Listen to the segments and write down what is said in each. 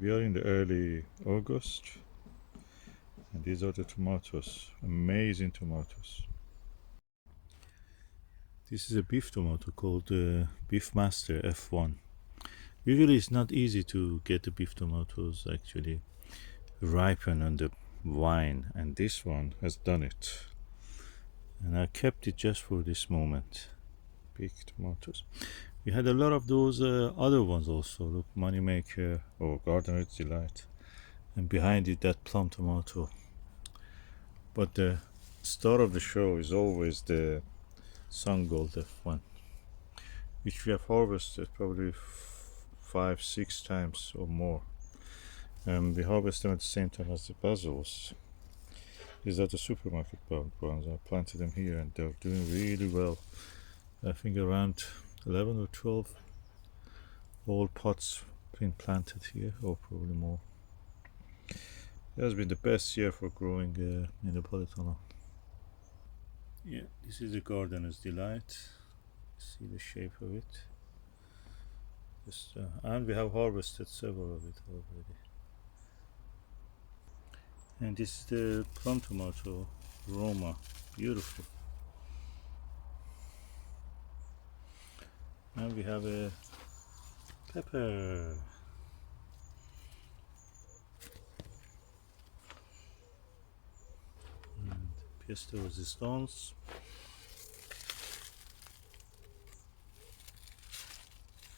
We are in the early August, and these are the tomatoes. Amazing tomatoes. This is a beef tomato called Beef Master F1. Usually it's not easy to get the beef tomatoes actually ripen on the vine, and this one has done it. And I kept it just for this moment. Big tomatoes. We had a lot of those other ones also. Look, Moneymaker or Gardener's Delight. And behind it, that plum tomato. But the star of the show is always the Sun Gold F1, which we have harvested probably 5-6 times or more. We harvest them at the same time as the basils. These are the supermarket ones. I planted them here and they're doing really well. I think around 11 or 12 old pots been planted here, or probably more. It has been the best year for growing in the polytunnel. Yeah, this is the Gardener's Delight. See the shape of it. Just, and we have harvested several of it already. And this is the plum tomato, Roma. Beautiful. And we have a pepper. And pièce de résistance.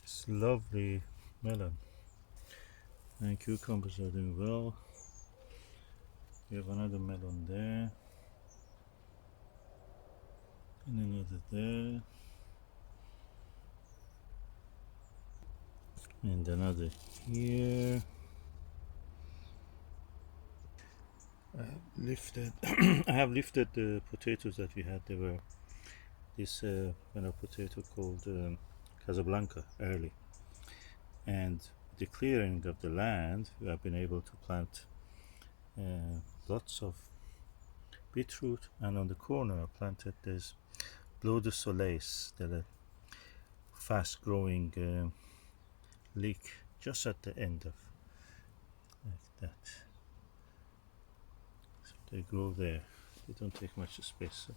This lovely melon. And cucumbers are doing well. We have another melon there. And another there. And another here. I have lifted the potatoes that we had. They were this kind of potato called Casablanca early, and the clearing of the land we have been able to plant lots of beetroot, and on the corner I planted this Bleu de Soleil, the fast growing leek just at the end of like that. So they grow there. They don't take much space. So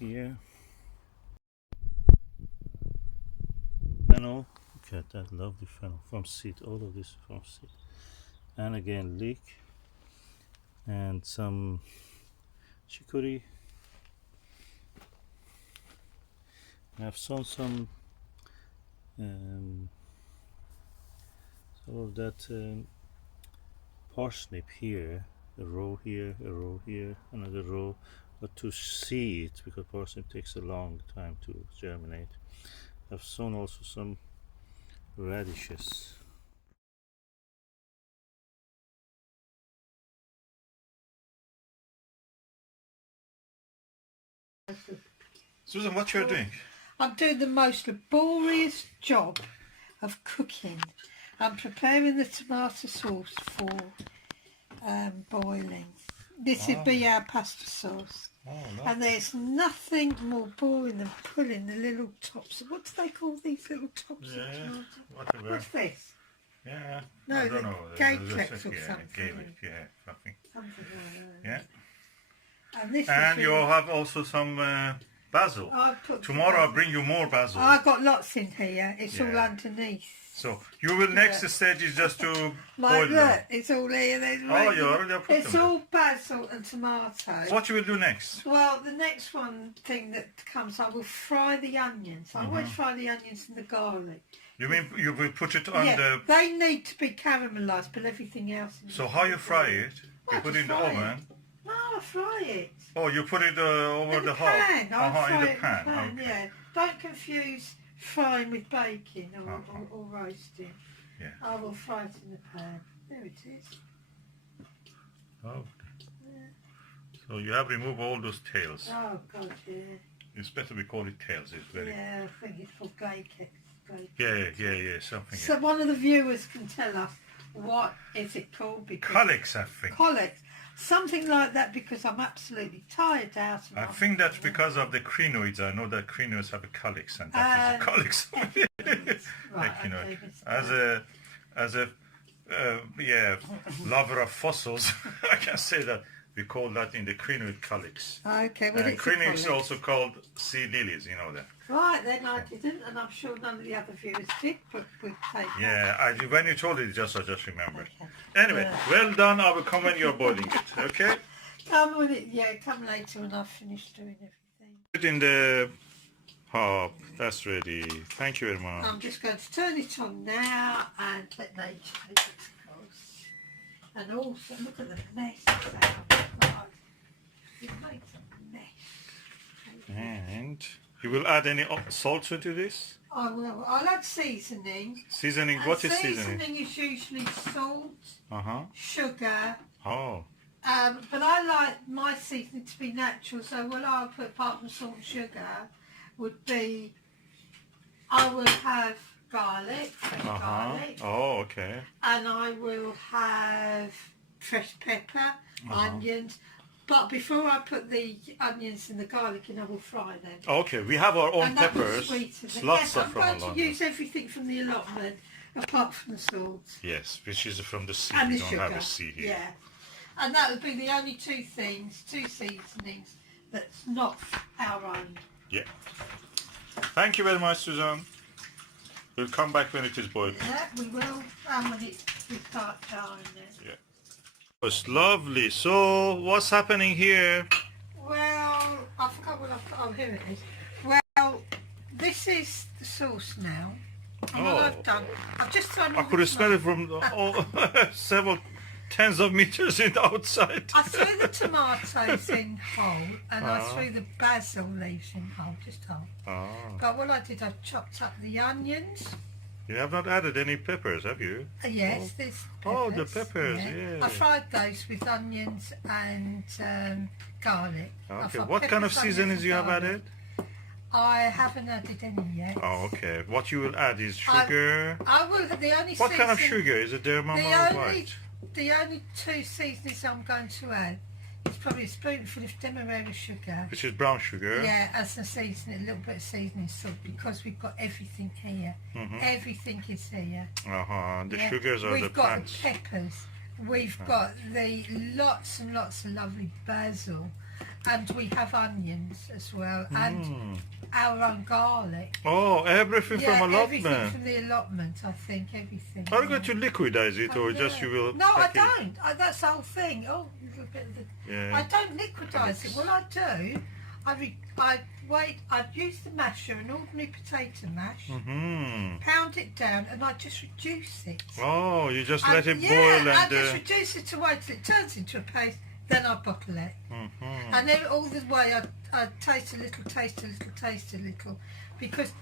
here, fennel. Look at that lovely fennel from seed. All of this from seed. And again leek and some chicory. I've sown some of that parsnip here, a row here, a row here, another row, but to see it, because parsnip takes a long time to germinate. I've sown also some radishes. Susan, what you're doing? I'm doing the most laborious job of cooking. I'm preparing the tomato sauce for boiling. This would be our pasta sauce. And there's nothing more boring than pulling the little tops. What do they call these little tops of tomato? Whatever. What's this? Yeah. No, I don't know. Gatex or something. Gaelic, yeah, something. Something like that. Yeah. And, this And is you really, have also some basil. Tomorrow I'll bring you more basil. I've got lots in here. It's all Yeah. underneath. So you will next stage is just to boil Like, them. look, it's all here. There's Oh, you already have put It's them all basil and tomato. What you will do next? Well, the next thing that comes, I will fry the onions. I always fry the onions and the garlic. You mean you will put it on the... They need to be caramelised, but everything else... So how you fry it? You put it in the oven? No, I fry it. Oh, you put it over In the the pan. hot? I In fry the it pan. Okay. yeah. Don't confuse frying with baking or roasting. Yeah. I will fry it in the pan. There it is. Oh. So you have removed all those tails. Oh, God, yeah. It's better we call it tails. It's very... Yeah, I think it's called gatex. Yeah, something. So one of the viewers can tell us what is it called? Colics, I think. Colics. Something like that, because I'm absolutely tired out. I think that's because of the crinoids. I know that crinoids have a calyx, and that is a calyx. Right, you know, okay, as a lover of fossils, I can say that we call that in the crinoid calyx. okay, well, And it's crinoids a is calyx. also called sea lilies. You know that. Right, then I didn't, and I'm sure none of the other viewers did, but we'll take that. Yeah, when you told it, I just remembered. Okay. Anyway, well done. I will come when you're boiling it. Okay. Come with it, yeah, come later when I've finished doing everything. Put it in the hob. That's ready. Thank you very much. I'm just going to turn it on now and let nature take its course. And also, look at the mess it's out. It makes a mess. And you will add any salt into this? I will. I'll add seasoning. Seasoning. What is seasoning? Seasoning is usually salt, sugar. Oh. But I like my seasoning to be natural, so what I'll put apart from salt and sugar would be, I will have garlic, fresh garlic. Oh, okay. And I will have fresh pepper, onions. But before I put the onions and the garlic in, I will fry them. Okay, we have our own And that will peppers. sweeten them. Lots Yes, of I'm from going to allotment. use everything from the allotment, apart from the salt. Yes, which is from the sea. And We the don't sugar. have a sea here. Yeah. And that would be the only two seasonings that's not our own. Yeah. Thank you very much, Susan. We'll come back when it is boiled. Yeah, we will. And when we start charring it. Yeah. It's lovely. So, what's happening here? Well, I forgot what I've got. Oh, here it is. Well, this is the sauce now. And what I've done, I've just thrown I all could the have smelled it from several tens of meters in the outside. I threw the tomatoes in whole, and I threw the basil leaves in whole, just whole. But what I did, I chopped up the onions. You have not added any peppers, have you? Yes, there's peppers. Oh, the peppers, yeah. I fried those with onions and garlic. Okay, what kind of seasonings you have added? I haven't added any yet. Oh, okay. What you will add is sugar. I will. The only What kind of sugar? Is it Dermama or white? The only two seasonings I'm going to add is probably a spoonful of demerara sugar. Which is brown sugar. Yeah, as a seasoning, a little bit of seasoning salt, because we've got everything here. Everything is here. The sugars are the plants. We've got peppers. We've got the lots and lots of lovely basil. And we have onions as well, and our own garlic. Oh, everything from allotment. Everything from the allotment, I think, everything. Are you going to liquidize it, or just you will? No, I pack it? don't. That's the whole thing. Oh, a little bit of the. Yeah. I don't liquidize it. What I do, I'd use the masher, an ordinary potato mash, pound it down, and I just reduce it. Oh, you just let it boil and. I just reduce it to wait till it turns into a paste. Then I bottle it. And then all the way I taste a little, taste a little, taste a little. Because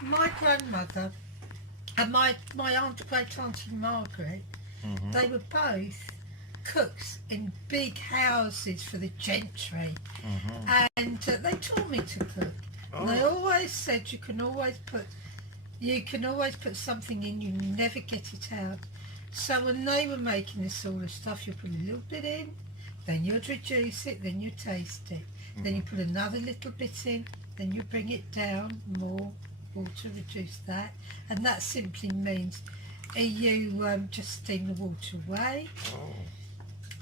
my grandmother and my aunt, great auntie Margaret, they were both cooks in big houses for the gentry. And they taught me to cook. And they always said you can always put something in, you never get it out. So when they were making this sort of stuff, you put a little bit in, then you'd reduce it, then you taste it. Then you put another little bit in, then you bring it down, more water, reduce that. And that simply means you just steam the water away.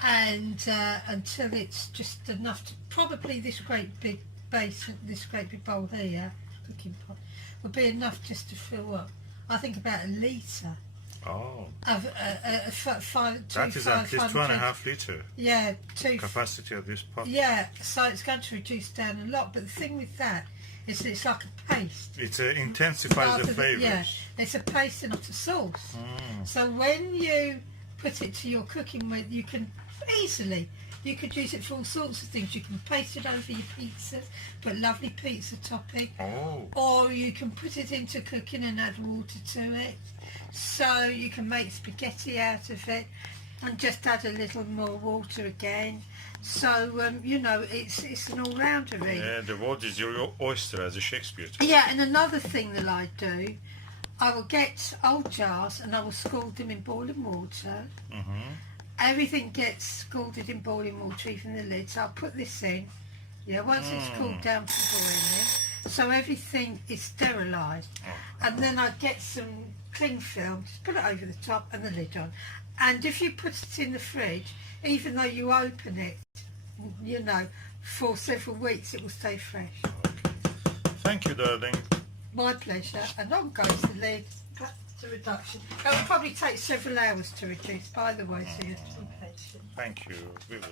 And until it's just enough to, probably this great big basin, this great big bowl here, cooking pot, would be enough just to fill up, I think, about a litre. Oh. Of That is at least 2.5 litre. Yeah, capacity of this pot. Yeah, so it's going to reduce down a lot. But the thing with that is that it's like a paste. It intensifies the flavours. Yeah, it's a paste and not a sauce. So when you put it to your cooking with, you can easily. You could use it for all sorts of things. You can paste it over your pizzas, put lovely pizza topping. Or you can put it into cooking and add water to it. So you can make spaghetti out of it and just add a little more water again. So, you know, it's an all-rounder really. Yeah, the water is your oyster, as a Shakespeare. Yeah, and another thing that I do, I will get old jars and I will scald them in boiling water. everything gets scalded in boiling water, even the lid. So I'll put this in, once it's cooled down from boiling, so everything is sterilised. And then I get some cling film, just put it over the top and the lid on. And if you put it in the fridge, even though you open it, for several weeks, it will stay fresh. Thank you, darling. My pleasure. And on goes the lid. Back to reduction. It will probably take several hours to reduce, by the way, so you have to be patient. Thank you. We will.